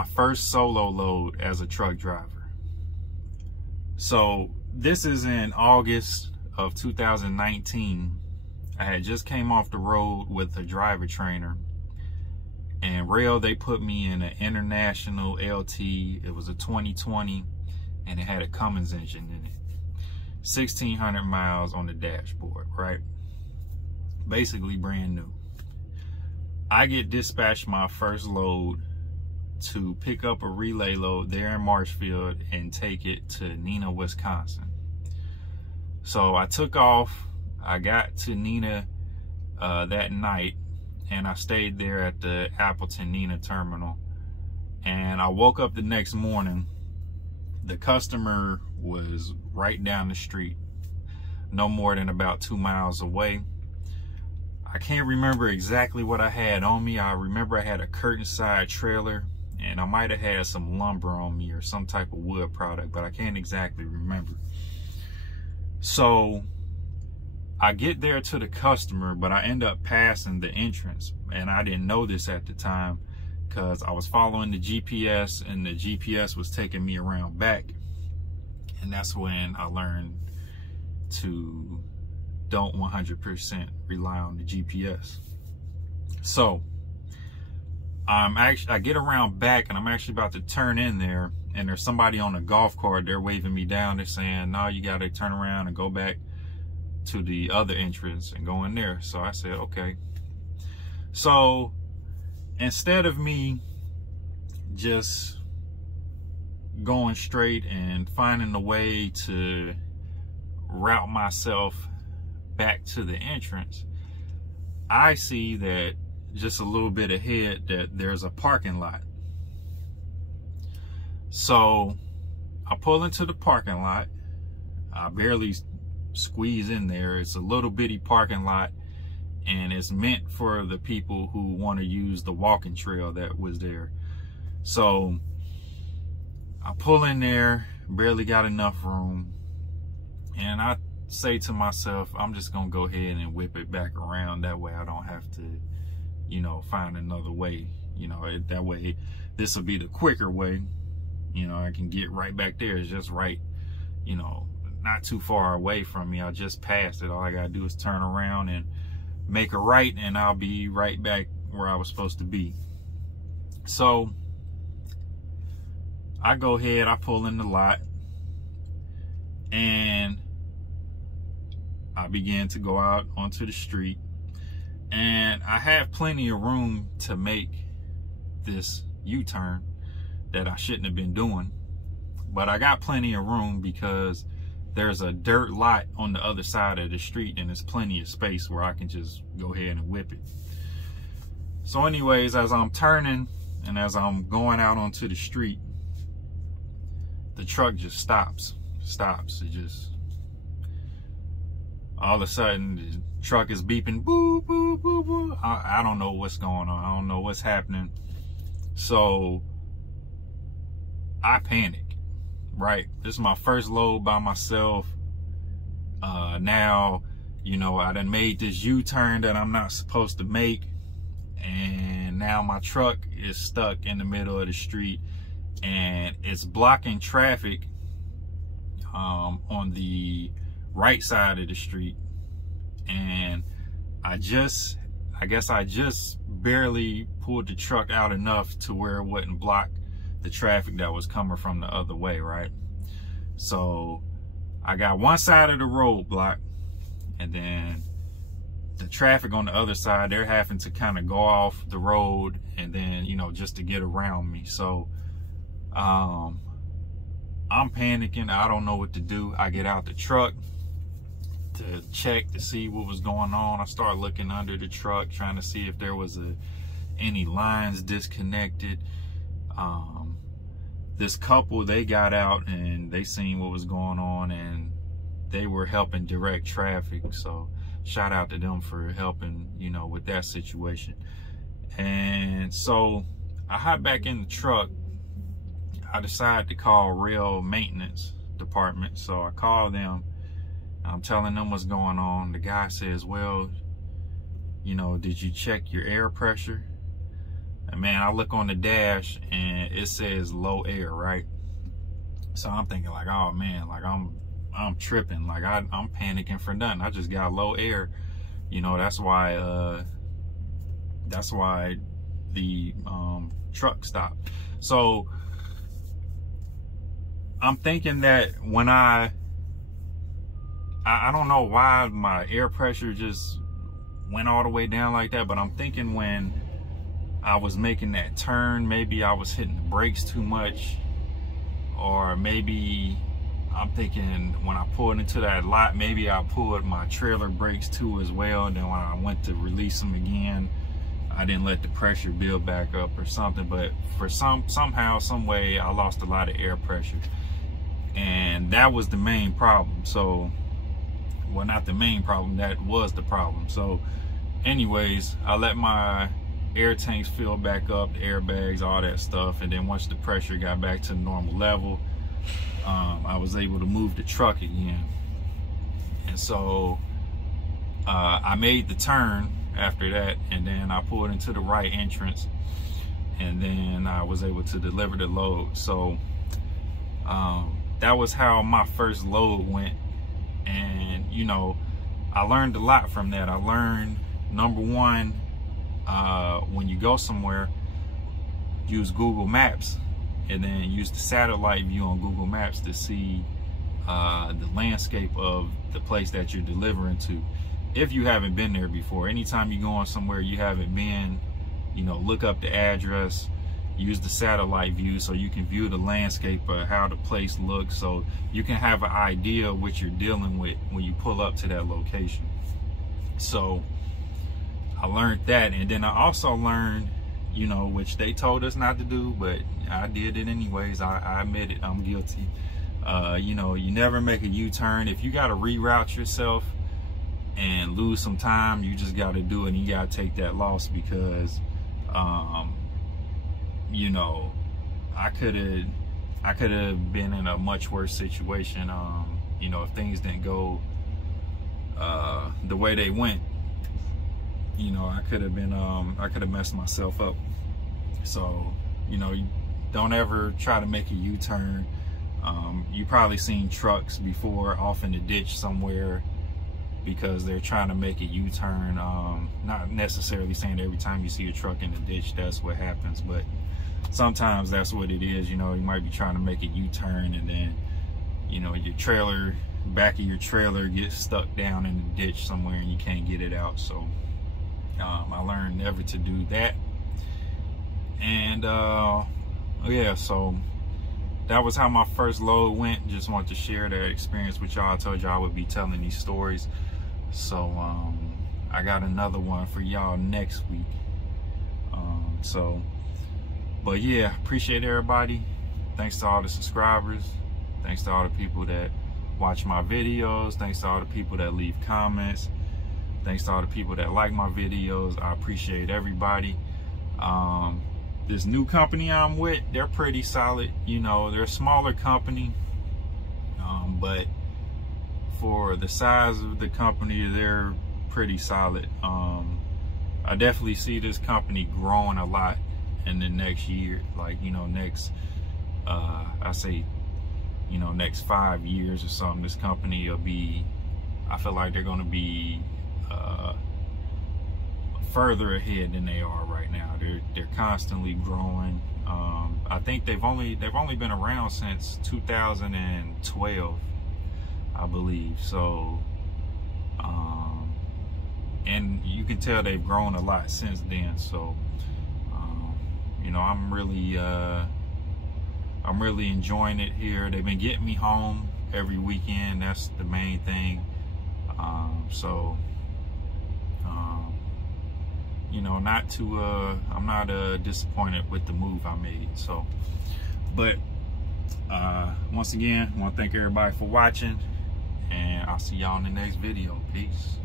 my first solo load as a truck driver. So this is in August of 2019. I had just came off the road with a driver trainer, and Rail, they put me in an International LT. It was a 2020, and it had a Cummins engine in it. 1,600 miles on the dashboard, right? Basically brand new. I get dispatched my first load to pick up a relay load there in Marshfield and take it to Neenah, Wisconsin. So I took off. I got to Neenah that night, and I stayed there at the Appleton Neenah terminal. And I woke up the next morning. The customer was right down the street, no more than about 2 miles away. I can't remember exactly what I had on me. I remember I had a curtain side trailer, and I might have had some lumber on me or some type of wood product, but I can't exactly remember. So I get there to the customer, but I end up passing the entrance, and I didn't know this at the time because I was following the GPS, and the GPS was taking me around back. And that's when I learned to don't 100% rely on the GPS. So I get around back, and I'm actually about to turn in there, and there's somebody on a golf cart. They're waving me down. They're saying, no, you got to turn around and go back to the other entrance and go in there. So I said, okay. So instead of me just going straight and finding a way to route myself back to the entrance, I see that just a little bit ahead that there's a parking lot. So I pull into the parking lot. I barely squeeze in there. It's a little bitty parking lot, and it's meant for the people who want to use the walking trail that was there. So I pull in there, barely got enough room, and I say to myself, I'm just gonna go ahead and whip it back around. That way I don't have to, you know, find another way. You know, that way this will be the quicker way. You know, I can get right back there. It's just right, you know, not too far away from me. I just passed it. All I gotta do is turn around and make a right, and I'll be right back where I was supposed to be. So I go ahead, I pull in the lot, and I began to go out onto the street, and I have plenty of room to make this U-turn that I shouldn't have been doing, but I got plenty of room because there's a dirt lot on the other side of the street, and there's plenty of space where I can just go ahead and whip it. So anyways, as I'm turning and as I'm going out onto the street, the truck just stops. It just, all of a sudden, the truck is beeping, boo, boo, boo, boo. I don't know what's going on. I don't know what's happening. So I panic, right? This is my first load by myself. Now, you know, I done made this U-turn that I'm not supposed to make, and now my truck is stuck in the middle of the street, and it's blocking traffic on the right side of the street. And I guess I just barely pulled the truck out enough to where it wouldn't block the traffic that was coming from the other way, right? So I got one side of the road blocked, and then the traffic on the other side, they're having to kind of go off the road, and then, you know, just to get around me. So I'm panicking. I don't know what to do. I get out the truck to check to see what was going on. I start looking under the truck, trying to see if there was any lines disconnected. This couple, they got out and they seen what was going on, and they were helping direct traffic. So shout out to them for helping, you know, with that situation. And so I hop back in the truck. I decided to call rail maintenance department. So I call them. I'm telling them what's going on. The guy says, well, you know, did you check your air pressure? And man, I look on the dash and it says low air, right? So I'm thinking like, oh man, like I'm tripping, like I'm panicking for nothing. I just got low air, you know. That's why the truck stopped. So I'm thinking that when I don't know why my air pressure just went all the way down like that, but I'm thinking when I was making that turn, maybe I was hitting the brakes too much, or maybe I'm thinking when I pulled into that lot, maybe I pulled my trailer brakes too as well, and then when I went to release them again, I didn't let the pressure build back up or something. But for somehow, some way, I lost a lot of air pressure, and that was the main problem. So, well, not the main problem, that was the problem. So anyways, I let my air tanks fill back up, the airbags, all that stuff, and then once the pressure got back to the normal level, I was able to move the truck again. And so I made the turn after that, and then I pulled into the right entrance, and then I was able to deliver the load. So that was how my first load went. And you know, I learned a lot from that. I learned, number one, when you go somewhere, use Google Maps, and then use the satellite view on Google Maps to see the landscape of the place that you're delivering to. If you haven't been there before, anytime you're going somewhere you haven't been, you know, look up the address, use the satellite view so you can view the landscape of how the place looks, so you can have an idea of what you're dealing with when you pull up to that location. So I learned that, and then I also learned, you know, which they told us not to do, but I did it anyways. I admit it, I'm guilty. You know, you never make a U-turn. If you got to reroute yourself and lose some time, you just got to do it, and you got to take that loss, because you know, I could have been in a much worse situation. You know, if things didn't go the way they went, you know, I could have messed myself up. So, you know, you don't ever try to make a U-turn. You probably seen trucks before off in the ditch somewhere because they're trying to make a U-turn. Not necessarily saying every time you see a truck in the ditch that's what happens, but sometimes that's what it is. You know, you might be trying to make a U-turn, and then, you know, your trailer, back of your trailer gets stuck down in the ditch somewhere and you can't get it out. So I learned never to do that. And yeah, so that was how my first load went. Just wanted to share that experience with y'all. I told y'all I would be telling these stories. So I got another one for y'all next week. But yeah, appreciate everybody. Thanks to all the subscribers. Thanks to all the people that watch my videos. Thanks to all the people that leave comments. Thanks to all the people that like my videos. I appreciate everybody. This new company I'm with, they're pretty solid. You know, they're a smaller company, but for the size of the company, they're pretty solid. I definitely see this company growing a lot in the next year, like, you know, next I say, you know, next 5 years or something. This company will be, I feel like they're going to be further ahead than they are right now. They're constantly growing. I think they've only been around since 2012, I believe. So and you can tell they've grown a lot since then. So you know, I'm really enjoying it here. They've been getting me home every weekend. That's the main thing. So you know, not too I'm not disappointed with the move I made. So, but once again, I want to thank everybody for watching, and I'll see y'all in the next video. Peace.